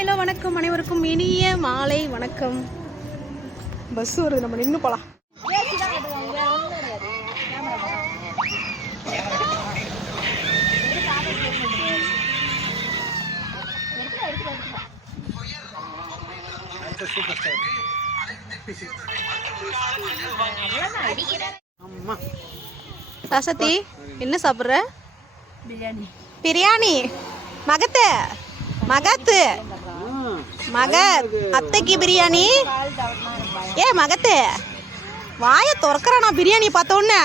Hello வணக்கம் அனைவருக்கும் இனிய மாலை வணக்கம். பஸ் வருது, நம்ம நின்று போலாம். ரசதி என்ன சாப்பிட்ற? பிரியாணி. பிரியாணி மகத்து மகத்து மகத் அத்தைக்கு பிரியாணி. ஏ மகத்து வாயை திறக்கிறா நான் பிரியாணி பார்த்த உடனே.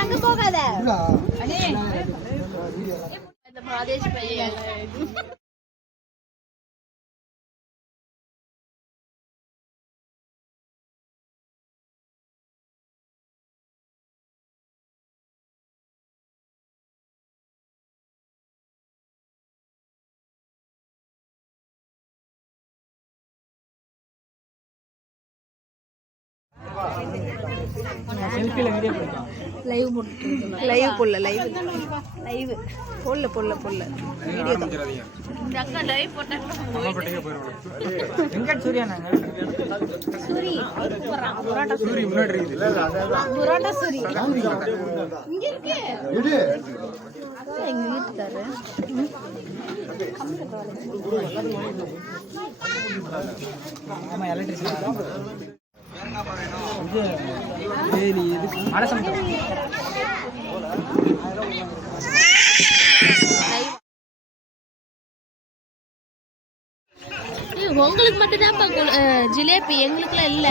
அங்க போகாத. லைவ் போடல லைவ் போடல போடல போடல வீடியோ தான். அக்கா லைவ் போட்டாங்க. எங்க சூர்யா நாங்க சூரி புரோட்டா சூரி முன்னாடி இருக்குது. புரோட்டா சூரி இங்க இருக்கு. எடு எங்க வீட்டுக்காரரு ஆமா எலக்ட்ரிசிட்டி உங்களுக்கு மட்டும் தான் ஜிலேபி, எங்களுக்குலாம் இல்ல.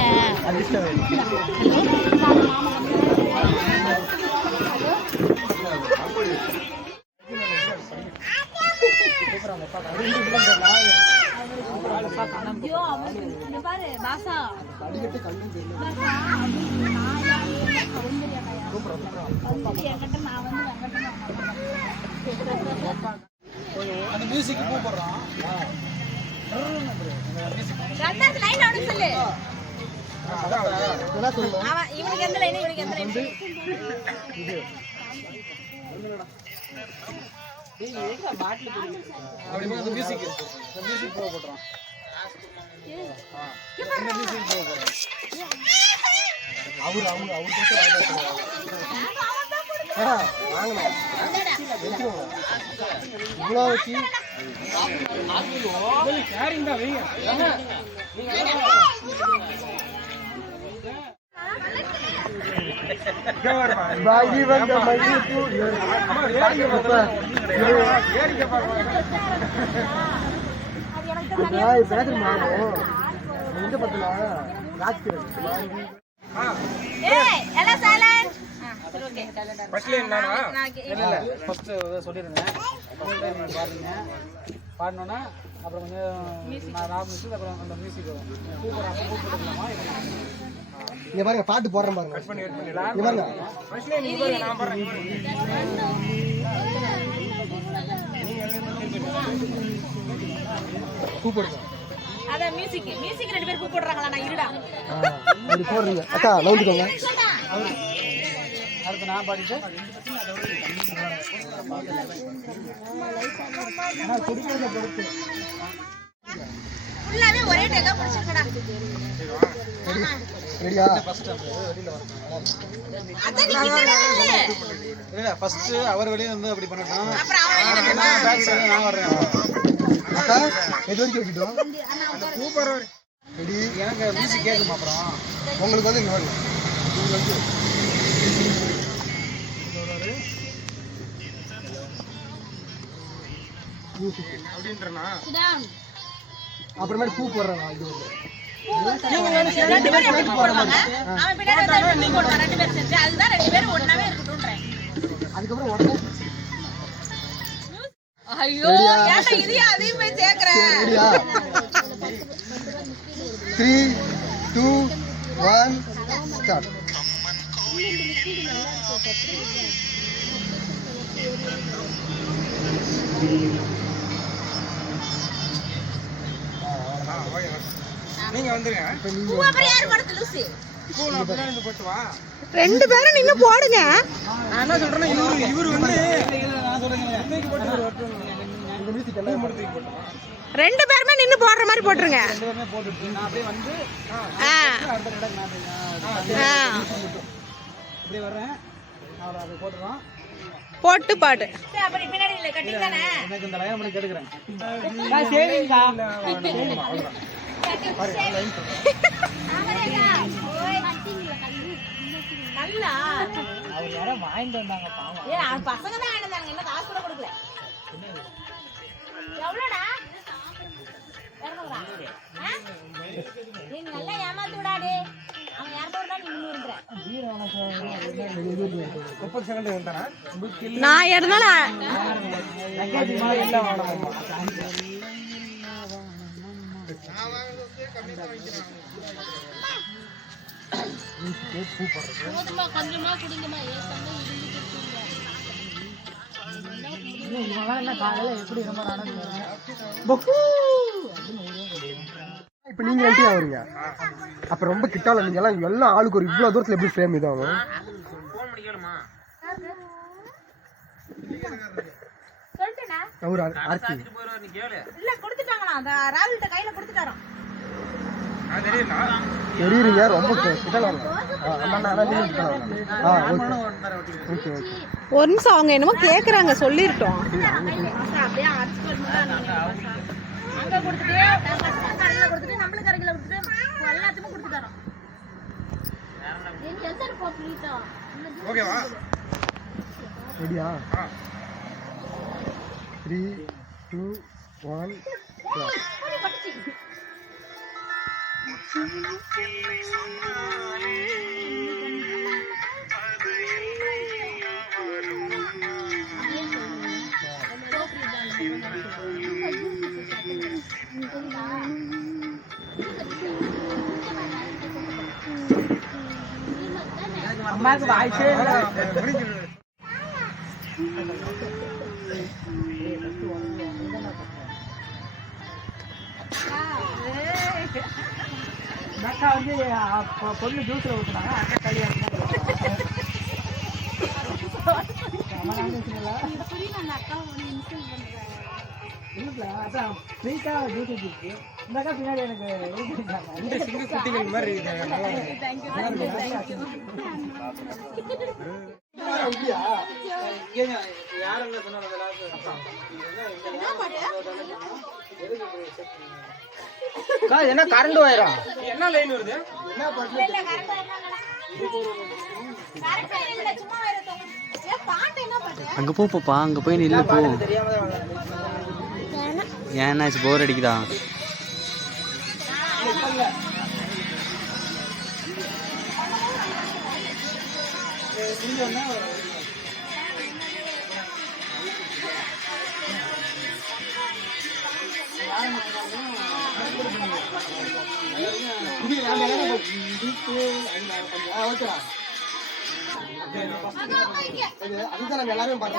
பாடணும்னா அப்புறம் கொஞ்சம் அப்புறம் அந்த மியூசிக் வரும். இங்க பாருங்க, பாட்டு போடுறேன் பாருங்க. இங்க பாருங்க. பூ போடுங்க. அத மியூசிக் ரெண்டு பேர் பூ போடுறாங்களா? நான் இருடா. அப்படி போடுறீங்க. அக்கா நவுந்துக்கோங்க. அடுத்து நான் பாடிட்டு நான் குடிக்கிறத பொறுத்து ஃபுல்லாவே ஒரே டேக்கா முடிச்சிருக்கடா. ரெடியா? ஃபர்ஸ்ட் வெளியில வரணும். அத நீ கிட்டவே இல்ல. ஃபர்ஸ்ட் அவர் வெளிய வந்து அப்படி பண்ணட்டும். அப்புறம் அவன் பேக் சைடு நான் வரேன். அக்கா எது வரைக்கும் வெட்டிட்டோம்? சூப்பர். ரெடி? எனக்கு மியூசிக் கேக்குமா? அப்புறம் உங்களுக்கு வந்து இங்க வரணும். உங்களுக்கு வந்து அப்படின்றனா அப்புறமேட்டு பூ போடுறேன். நீங்க ரெண்டு பேரும் எப்படி போடுவாங்க? அவன் பின்னாடி வந்து நீங்க போடுவாங்க. ரெண்டு பேரும் சேர்ந்து அதுதான் ரெண்டு பேரும் ஒண்ணாவே இருக்கட்டும்ன்றேன். அதுக்கப்புறம் உடனே ஐயோ ஏன்டா இதையே அதையும் போய் சேர்க்கற? ரெடியா? 3 2 நீங்க வந்துருங்க. ரெண்டு பேரும் நின்னு போடுங்க. நான் என்ன சொல்றேன்னா இவரு வந்து நான் சொல்றேன் இன்னைக்கு போட்டு இந்த மியூசிக் எல்லாம் தூக்கி போட்டுவா. ரெண்டு பேருமே நின்னு போடுற மாதிரி போட்டுருங்க. ரெண்டு பேருமே போட்டுட்டு நான் அப்படியே வந்து அடுத்த கடை நான் அப்படியே வர்றேன். நான் அதை போட்டுறோம். போட்டு பாடு. எனக்கு இந்த லைன் பண்ணி கேட்கிறேன். நான் சேவிங்கா. நல்லா அவர் யாரோ வாங்கிட்டு வந்தாங்க பாவம். பசங்க தான் ஆனதாங்க, என்ன காசு கூட கொடுக்கல. எவ்வளோடா? நீ நல்லா ஏமாத்து விடாதே. அவன் 200 தான், நீ 300. 30 செகண்ட் வந்தானா? நான் இருந்தாலும் கொஞ்சமா குடிங்கம்மா. இப்ப நீங்க என்டி ஆவறீங்க. அப்ப ரொம்ப கிட்டால நீங்க எல்லாம் ஆளுக்கு ஒரு இவ்வளவு தூரத்துல எப்படி ஃப்ரேம் இதாகும்? போன் பண்ணி கேளுமா. அவரு ஆர்த்தி இல்ல கொடுத்துட்டாங்களா? அந்த ராகுல்ட்ட கையில கொடுத்துட்டாராம். தெரியுறீங்க ரொம்ப கிட்டால ஓகே. ஒரு நிமிஷம் அவங்க என்னமோ கேக்குறாங்க, சொல்லிருட்டோம். அப்படியே அரைச்சு அங்க கொடுத்துட்டு கடையில கொடுத்துட்டு நம்மளுக்கு அரைக்கில கொடுத்துட்டு எல்லாத்தையுமே கொடுத்துட்டாராம். என் சென்சர் போப்ளீட்டா. ஓகேவா? ரெடியா? 3 2 1 அம்மாக்கு வாய்ஸே இல்ல. அக்கா வந்து பொண்ணு ஜூஸ்ல ஊத்துனாங்க. அக்கா கையில அதான் ஃப்ரீக்கா ஜூஸ் வச்சிருக்கு. இந்த அக்கா பின்னாடி எனக்கு சிங்க குட்டிகள் மாதிரி என்ன கரண்ட் வயரா? என்ன லைன் வருது? என்ன பண்ணு? அங்க போ பாப்பா, அங்க போய் நில்லு போ. ஏன்னாச்சு போர் அடிக்குதா?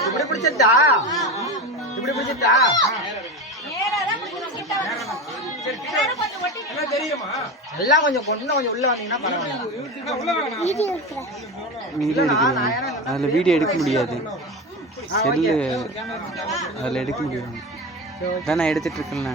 இப்படி பிடிச்சிட்டா? இப்படி பிடிச்சிட்டா? எல்லாம் கொஞ்சம் கொஞ்சம் உள்ள வந்தீங்கன்னா வீடியோ எடுக்கணும். அதில் வீடியோ எடுக்க முடியாது. செல்லு அதில் எடுக்க முடியாது. தான் நான் எடுத்துட்டு இருக்கேன்ல.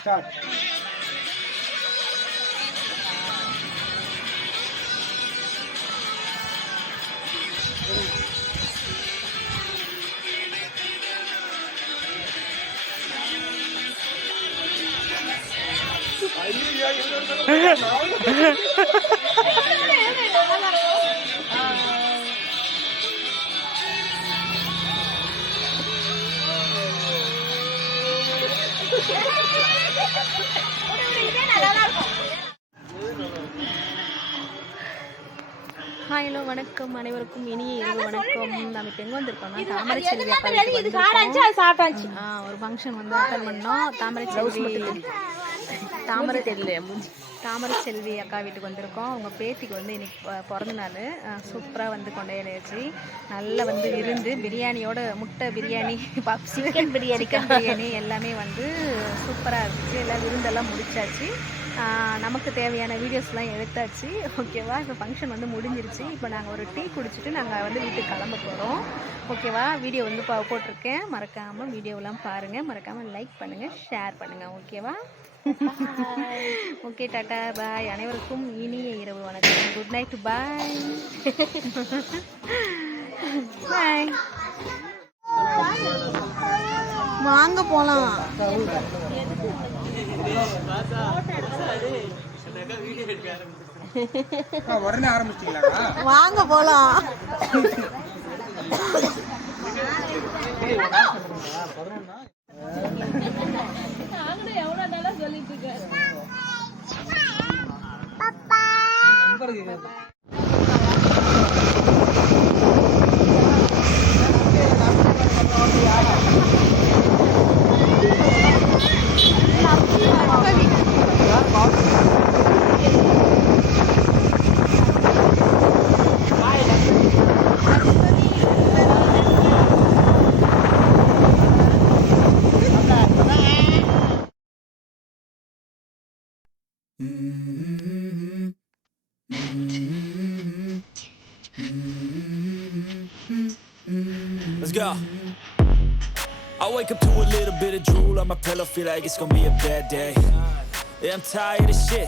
ஸ்டார்ட். ஹலோ வணக்கம் அனைவருக்கும் இனிய இரவு வணக்கம். நம்ம இப்போ எங்கே வந்திருக்கோம்னா தாமரை செல்வி அக்கா இது காடாச்சு அது சாப்பிட்டாச்சு. ஒரு ஃபங்க்ஷன் வந்து அட்டன் பண்ணோம். தாமரை செல்வி அக்கா வீட்டுக்கு வந்திருக்கோம். அவங்க பேத்திக்கு வந்து இன்னைக்கு பிறந்த நாள். சூப்பராக வந்து கொண்டாடியாச்சு. நல்லா வந்து விருந்து பிரியாணியோட முட்டை பிரியாணி, சிக்கன் பிரியாணி எல்லாமே வந்து சூப்பராக இருந்துச்சு. எல்லாம் விருந்தெல்லாம் முடிச்சாச்சு. நமக்கு தேவையான வீடியோஸ்லாம் எடுத்தாச்சு. ஓகேவா, இப்போ ஃபங்க்ஷன் வந்து முடிஞ்சிருச்சு. இப்போ நாங்கள் ஒரு டீ குடிச்சிட்டு நாங்கள் வந்து வீட்டுக்கு கிளம்ப போகிறோம். ஓகேவா, வீடியோ வந்து போட்டிருக்கேன். மறக்காமல் வீடியோவெல்லாம் பாருங்கள். மறக்காமல் லைக் பண்ணுங்கள், ஷேர் பண்ணுங்கள். ஓகேவா, ஓகே, டாட்டா, பாய். அனைவருக்கும் இனிய இரவு வணக்கம். குட் நைட், பாய். பாய். வாங்க போலாம். உடனே ஆரம்பிச்சிட்டீங்களா? வாங்க போலாம். Let's go. I wake up to a little bit of drool on my pillow, feel like it's gonna be a bad day. Yeah, I'm tired of shit.